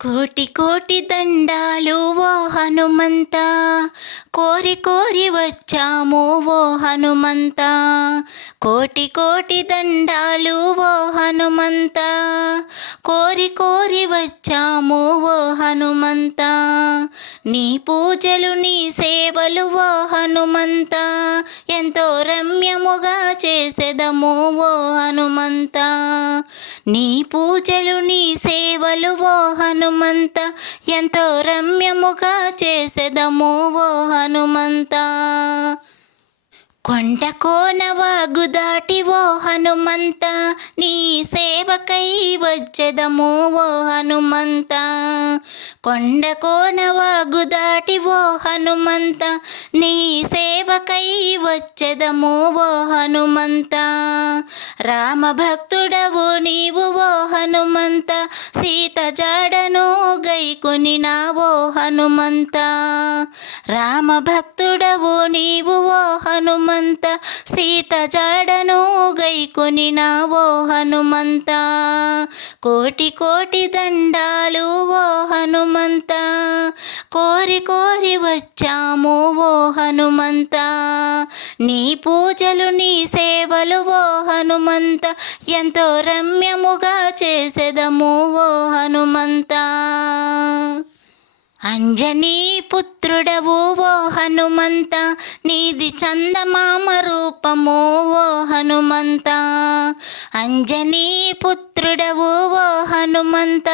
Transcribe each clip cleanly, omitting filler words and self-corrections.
కోటి కోటి దండాలు ఓ హనుమంత, కోరి కోరి వచ్చాము ఓ హనుమంత. కోటి కోటి దండాలు ఓ హనుమంత, కోరి కోరి వచ్చాము ఓ హనుమంత. నీ పూజలు నీ సేవలు ఓ హనుమంత, ఎంతో రమ్యముగా చేసెదము ఓ హనుమంత. నీ పూజలు నీ సేవలు ఓ హనుమంత, ఎంతో రమ్యముగా చేసెదము ఓ హనుమంత. కొండ కోన వాగు దాటి ఓ హనుమంత, నీ సేవకై వచ్చెదము ఓ హనుమంత. కొండ కోన వాగు దాటి ఓ హనుమంత, నీ సేవకై వచ్చెదము ఓ హనుమంత. రామ భక్తుడవు నీవు ఓ హనుమంత, సీత జాడను గైకొనినావో హనుమంత. రామ భక్తుడవు నీవు ఓ హనుమంత, సీత జాడను గైకొనినావో హనుమంత. కోటి కోటి దండాలు ఓ హనుమంత, కోరి కోరి వచ్చాము ఓ హనుమంత. నీ పూజలు నీ సేవలు ఓ హనుమంత, ఎంతో రమ్యముగా చేసెదము ఓ హనుమంత. అంజనీ పుత్రుడవు ఓ హనుమంత, నీది చందమామ రూపము ఓ హనుమంత. అంజనీ పుత్రుడవు ఓ హనుమంత,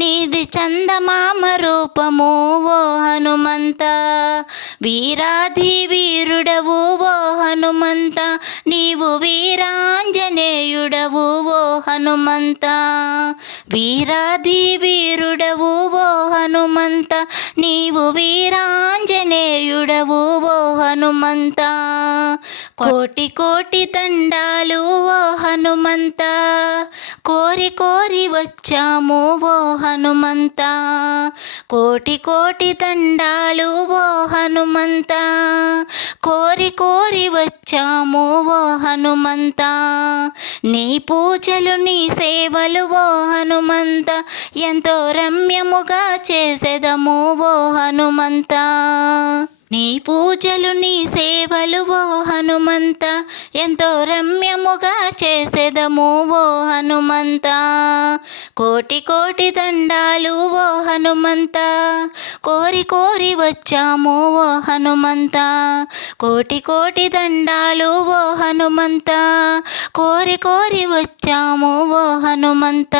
నీది చందమామ రూపము ఓ హనుమంత. వీరాధి వీరుడవు ఓ హనుమంత, నీవు వీరాంజనేయుడవు ఓ హనుమంత. వీరాధి వీరుడవు ఓ హనుమంత, నీవు వీరాంజనేయుడవు ఓ హనుమంత. కోటి కోటి దండాలు ఓ హనుమంత, కోరి కోరి వచ్చాము ఓ హనుమంత. కోటి కోటి దండాలు ఓ హనుమంత, కోరి కోరి వచ్చాము ఓ హనుమంత. నీ పూజలు నీ సేవలు ఓ హనుమంత, ఎంతో రమ్యముగా చేసెదము ఓ హనుమంత. నీ పూజలు నీ సేవలు ఓ హనుమంత, ఎంతో రమ్యముగా చేసెదము ఓ హనుమంత. కోటి కోటి దండాలు ఓ హనుమంత, కోరి కోరి వచ్చాము ఓ హనుమంత. కోటి కోటి దండాలు ఓ హనుమంత, కోరి కోరి వచ్చాము ఓ హనుమంత.